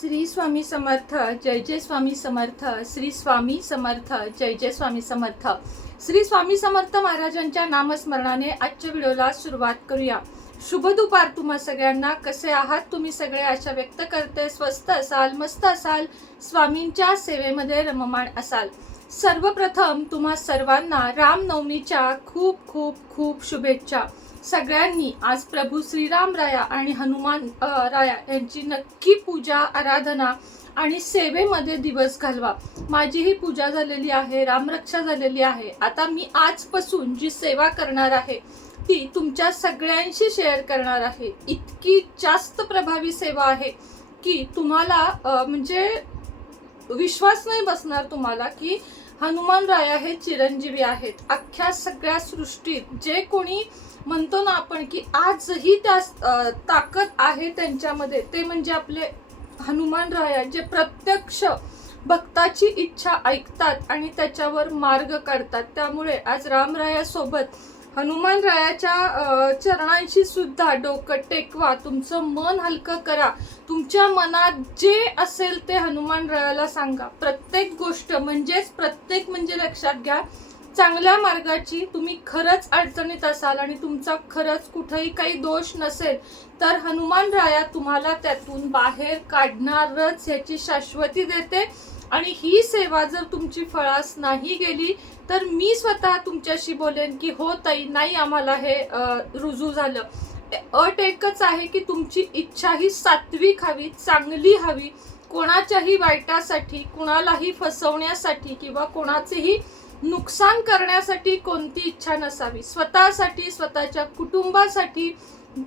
श्री स्वामी समर्थ, जय जय स्वामी समर्थ. श्री स्वामी समर्थ, जय जय स्वामी समर्थ. श्री स्वामी समर्थ महाराजांच्या नामस्मरणाने आजच्या व्हिडिओला सुरुवात करूया. शुभ दुपार तुम्हा सगळ्यांना. कसे आहात तुम्ही सगळे? आशा व्यक्त करते स्वस्त असाल, मस्त असाल, स्वामींच्या सेवेमध्ये रममाण असाल. सर्वप्रथम तुम्हा सर्वांना रामनवमीच्या खूप खूप खूप शुभेच्छा. सगळ्यांनी आज प्रभू श्रीराम राया आणि हनुमान राया यांची नक्की पूजा, आराधना आणि सेवेमध्ये दिवस घालवा. माझी ही पूजा झालेली आहे, रामरक्षा झालेली आहे. आता मी आजपासून जी सेवा करणार आहे ती तुमच्या सगळ्यांशी शेअर करणार आहे. इतकी जास्त प्रभावी सेवा आहे की तुम्हाला म्हणजे विश्वास नाही बसणार तुम्हाला की हनुमान राया हे चिरंजीवी आहेत. अख्ख्या सगळ्या सृष्टीत जे कोणी म्हणतो ना आपण की आजही त्या ताकद आहे त्यांच्यामध्ये, ते म्हणजे आपले हनुमान राया, जे प्रत्यक्ष भक्ताची इच्छा ऐकतात आणि त्याच्यावर मार्ग काढतात. त्यामुळे आज रामराया सोबत हनुमान रायाच्या चरणांशी सुद्धा डोकं टेकवा, तुमचं मन हलकं करा. तुमच्या मनात जे असेल ते हनुमान रायाला सांगा. प्रत्येक गोष्ट प्रत्येक म्हणजे लक्षात घ्या, चांगल्या मार्गाची. तुम्ही खरंच अडचणीत असाल आणि तुमचा खरंच कुठेही काही दोष नसेल तर हनुमान राया तुम्हाला त्यातून बाहेर काढणारच, याची शाश्वती देते. आणि ही सेवा जर तुमची फळास नाही गेली तर मी स्वतः तुमच्याशी बोलेन की हो ताई, नाही आम्हाला हे रुजू झालं. अट एकच आहे की तुमची इच्छा ही सात्विक हवी, चांगली हवी. कोणाच्याही वाईटासाठी, कुणालाही फसवण्यासाठी किंवा कोणाचेही नुकसान करण्यासाठी कोणती इच्छा नसावी. स्वतःसाठी, स्वतःच्या कुटुंबासाठी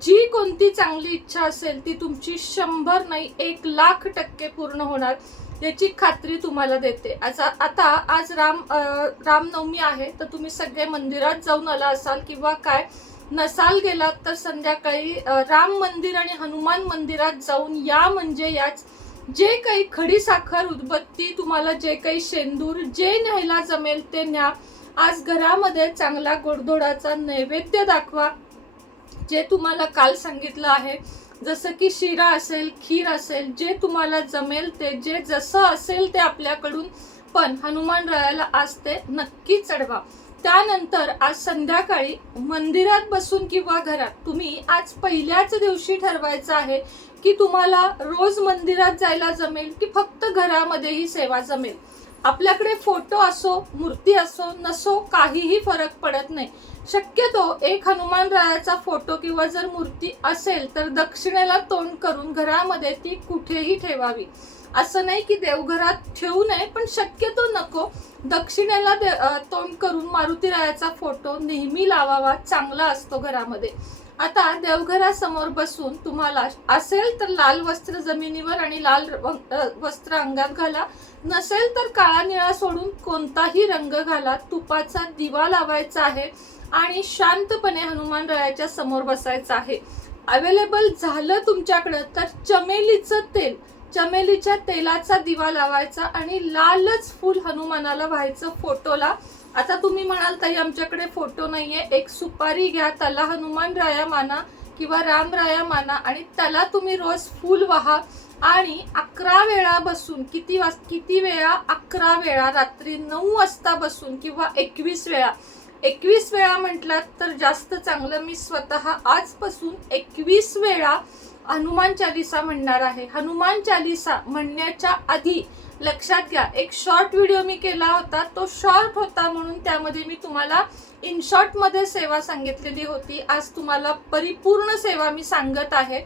जी कोणती चांगली इच्छा असेल ती तुमची 100 नाही 1,00,000% पूर्ण होणार, याची खात्री तुम्हाला देते. आता आज रामनवमी आहे तर तुम्ही सगळे मंदिरात जाऊन आला असाल किंवा काय नसाल गेलात तर संध्याकाळी राम मंदिर आणि हनुमान मंदिरात जाऊन या. म्हणजे याच जे काही खडीसाखर, उदबत्ती, तुम्हाला जे काही शेंदूर, जे न्यायला जमेल ते न्या. आज घरामध्ये चांगला गोडधोडाचा नैवेद्य दाखवा. जे तुम्हाला काल सांगितलं आहे, जसं की शिरा असेल, खीर असेल, जे तुम्हाला जमेल ते, जे जसं असेल ते आपल्याकडून, पण हनुमान रायाला आज ते नक्की चढवा. त्यानंतर आज संध्याकाळी मंदिरात बसून किंवा घरात तुम्ही आज पहिल्याच दिवशी ठरवायचं आहे की तुम्हाला रोज मंदिरात जायला जमेल की फक्त घरामध्ये ही सेवा जमेल. आपल्याकडे फोटो असो, मूर्ती असो नसो, काहीही फरक पडत नाही. शक्यतो एक हनुमान रायाचा फोटो किंवा जर मूर्ती असेल तर दक्षिणेला तोंड करून घरामध्ये ती कुठेही ठेवावी. असं नाही की देवघरात ठेवू नये, पण शक्यतो नको. दक्षिणेला तोंड करून मारुती रायाचा फोटो नेहमी लावावा, चांगला असतो घरामध्ये. आता देवघरासमोर बसून तुम्हाला असेल तर लाल वस्त्र जमिनीवर आणि लाल वस्त्र अंगात घाला, नसेल तर काळा निळा सोडून कोणताही रंग घाला. तुपाचा दिवा लावायचा आहे आणि शांतपणे हनुमान रायाच्या समोर बसायचं आहे. अवेलेबल झालं तुमच्याकडं तर चमेलीच्या तेलाचा दिवा लावायचा आणि लालच फूल हनुमानाला व्हायचं फोटोला. आता तुम्ही म्हणाल ताई आमच्याकडे फोटो नाहीये, एक सुपारी घ्या, त्याला हनुमान राया माना किंवा राम राया माना आणि त्याला तुम्ही रोज फूल वाहा. आणि 11 वेळा बसून, किती वेळा? 11 वेळा, रात्री 9 वाजता बसून किंवा 21 वेळा. 21 वेळा म्हटलात तर जास्त चांगलं. मी स्वतः आजपासून 21 वेळा हनुमान चालीसा म्हणणार आहे. हनुमान चालीसा म्हणण्याच्या आधी लक्षात घ्या, एक शॉर्ट व्हिडिओ मी केला होता, तो शॉर्ट होता म्हणून त्यामध्ये मी तुम्हाला इन शॉर्ट मध्ये सेवा सांगितलेली होती. आज तुम्हाला परिपूर्ण सेवा मी सांगत आहे.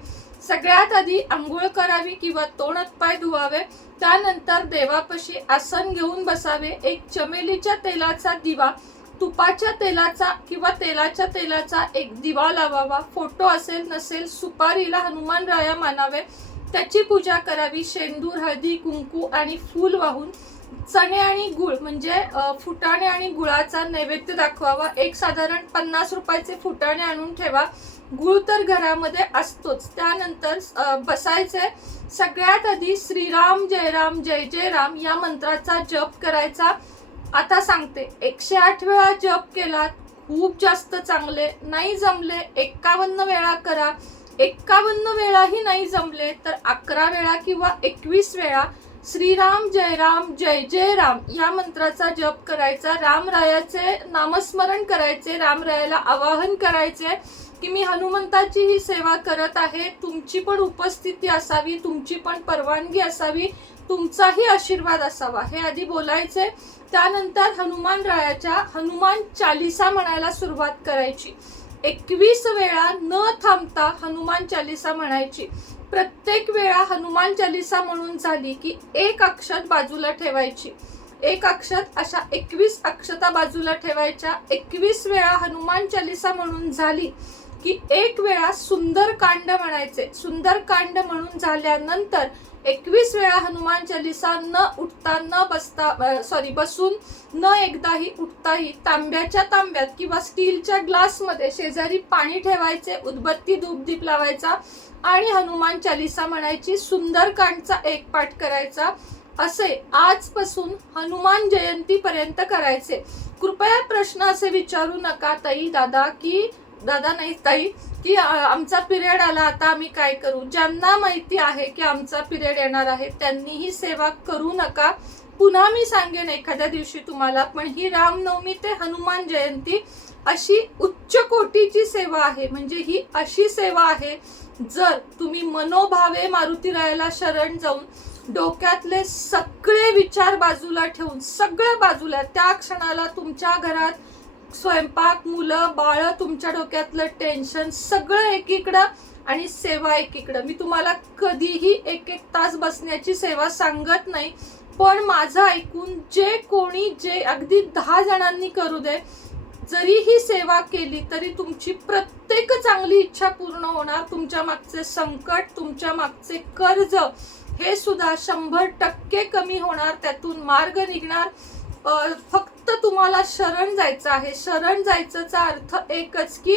सगळ्यात आधी आंघोळ करावी किंवा तोंड पाय धुवावे. त्यानंतर देवापाशी आसन घेऊन बसावे. एक चमेलीच्या तेलाचा दिवा, तुपाच्या तेलाचा किंवा तेलाच्या तेलाचा एक दिवा लावावा. फोटो असेल नसेल, सुपारीला हनुमान राया मानावे, त्याची पूजा करावी. शेंदूर, हळदी, कुंकू आणि फूल वाहून चणे आणि गुळ म्हणजे फुटाणे आणि गुळाचा नैवेद्य दाखवावा. एक साधारण 50 रुपयाचे फुटाणे आणून ठेवा. गुळ तर घरामध्ये असतोच. त्यानंतर बसायचे. सगळ्यात आधी श्रीराम जय राम जय जय राम या मंत्राचा जप करायचा. आता सांगते, 108 वेळा जप केलात खूप जास्त चांगले. नाही जमले 51 वेळा करा. 51 वेळाही नाही जमले तर 11 वेळा किंवा 21 वेळा श्रीराम जय जय राम या मंत्राचा जप करायचा, रामरायाचे नामस्मरण करायचे, रामरायाला आवाहन करायचे की मी हनुमंताची ही सेवा करत आहे, तुमची पण उपस्थिती असावी, तुमची पण परवानगी असावी, तुमचाही आशीर्वाद असावा, हे आधी बोलायचे. त्यानंतर हनुमान रायाच्या हनुमान चालिसा म्हणायला सुरुवात करायची. 21 वेळा न थांबता हनुमान चालिसा म्हणायची. प्रत्येक वेळा हनुमान चालिसा म्हणून झाली की एक अक्षत बाजूला ठेवायची. एक अक्षत, अशा 21 अक्षता बाजूला ठेवायच्या. 21 वेळा हनुमान चालिसा म्हणून झाली की एक वेळा सुंदरकांड म्हणायचे. सुंदरकांड म्हणून झाल्यानंतर 21 वेळा हनुमान चालिसा न उठता न बसता बसून न एकदाही उठताही तांब्याच्या तांब्यात किंवा स्टीलच्या ग्लासमध्ये शेजारी पाणी ठेवायचे, उदबत्ती धूपदीप लावायचा आणि हनुमान चालिसा म्हणायची. सुंदरकांडचा एक पाठ करायचा. असे आजपासून हनुमान जयंती पर्यंत करायचे. कृपया प्रश्न असे विचारू नका ताई दादा की दादा नाही ताई की आमचा पिरियड आला आता आम्ही काय करू. ज्यांना माहिती आहे की आमचा पिरियड येणार आहे त्यांनी ही सेवा करू नका. पुन्हा मी सांगेन एखाद्या दिवशी तुम्हाला, पण ही रामनवमी ते हनुमान जयंती अशी उच्च कोटीची सेवा आहे. म्हणजे ही अशी सेवा आहे, जर तुम्ही मनोभावे मारुतीरायाला शरण जाऊन डोक्यातले सगळे विचार बाजूला ठेवून, सगळं बाजूला, त्या क्षणाला तुमच्या घरात स्वयंपाक, मुलं बाळ, तुमच्या डोक्यातलं टेन्शन सगळं एकीकडं आणि सेवा एकीकडं. मी तुम्हाला कधीही 1-1 तास बसण्याची सेवा सांगत नाही, पण माझं ऐकून जे कोणी जे अगदी 10 जणांनी करू दे, जरी ही सेवा केली तरी तुमची प्रत्येक चांगली इच्छा पूर्ण होणार. तुमच्या मागचे संकट, तुमच्या मागचे कर्ज हे सुद्धा 100% कमी होणार, त्यातून मार्ग निघणार. फक्त तुम्हाला शरण जायचं आहे. शरण जायचा अर्थ एकच की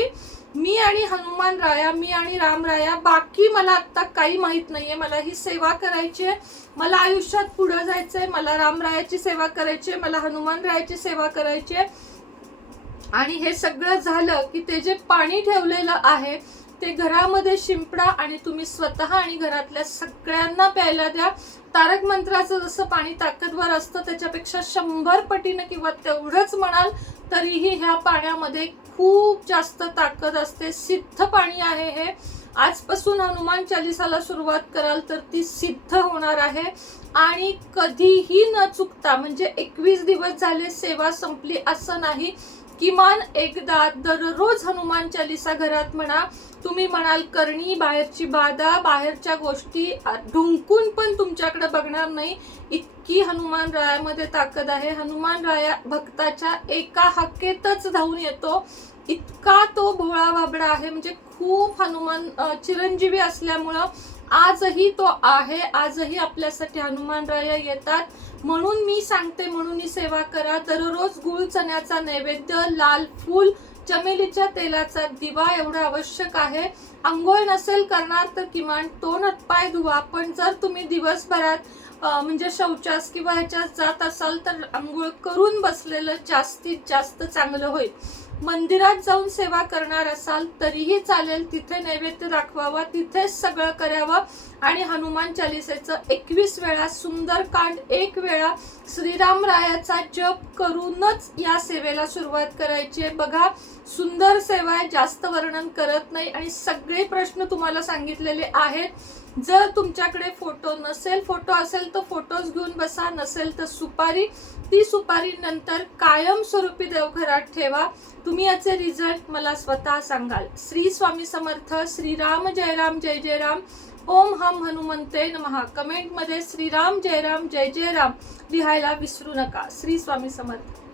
मी आणि हनुमान राया, मी आणि रामराया, बाकी मला आता काही माहित नाहीये. मला ही सेवा करायची आहे, मला आयुष्यात पुढे जायचंय, मला रामरायाची सेवा करायची आहे, मला हनुमान रायाची सेवा करायची आहे. आणि हे सगळं झालं की ते जे पाणी ठेवलेलं आहे ते घरामध्ये शिंपडा आणि तुम्ही स्वतः आणि घरातल्या सगळ्यांना प्यायला द्या. तारक मंत्राचं जसं पाणी ताकदवर असतं त्याच्यापेक्षा 100 पटीनं किंवा तेवढंच म्हणाल तरीही ह्या पाण्यामध्ये खूप जास्त ताकद असते. सिद्ध पाणी आहे हे. आजपासून हनुमान चालिसाला सुरुवात कराल तर ती सिद्ध होणार आहे. आणि कधीही न चुकता, म्हणजे 21 दिवस झाले सेवा संपली असं नाही, किमान एकदा दररोज हनुमान चालिसा घरात म्हणा. तुम्ही म्हणाल करणी, बाहेरची बाधा, बाहेरच्या गोष्टी ढुंकून पण तुमच्याकडे बघणार नाही, इतकी हनुमान रायामध्ये ताकद आहे. हनुमान राया भक्ताच्या एका हाकेतच धावून येतो, इतका तो भोळा बाबडा आहे. म्हणजे खूप हनुमान चिरंजीवी असल्यामुळं आजही तो आहे. आजही आपल्यासाठी हनुमान राया येतात. म्हणून मी सांगते, म्हणून ही सेवा करा. दररोज गुळ चण्याचा नैवेद्य, लाल फूल, चमेलीच्या तेलाचा दिवा एवढं आवश्यक आहे. आंघोळ नसेल करणार तर किमान तोंड हातपाय धुवा. पण जर तुम्ही दिवसभरात म्हणजे शौचास किंवा ह्याच्यात जात असाल तर आंघोळ करून बसलेलं जास्तीत जास्त चांगलं होईल. मंदिरात जाऊन सेवा करणार असाल तरीही चालेल, तिथे नैवेद्य दाखवावा, तिथेच सगळं करावं. आणि हनुमान चालिसेचं 21 वेळा, सुंदरकांड 1 वेळा, श्रीराम रायाचा जप करूनच या सेवेला सुरुवात करायची आहे. बघा, सुंदर सेवा आहे, जास्त वर्णन करत नाही आणि सगळे प्रश्न तुम्हाला सांगितलेले आहेत. जर तुमच्याकडे फोटो नसेल, फोटो असेल तर फोटोज घेऊन बसा, नसेल तर सुपारी. ती सुपारी नंतर कायमस्वरूपी देवघरात ठेवा. तुम्ही याचे रिझल्ट मला स्वतः सांगाल. श्री स्वामी समर्थ. श्रीराम जय राम. ओम हम हनुमंते नमः. कमेंटमध्ये श्रीराम जय राम लिहायला विसरू नका. श्री स्वामी समर्थ.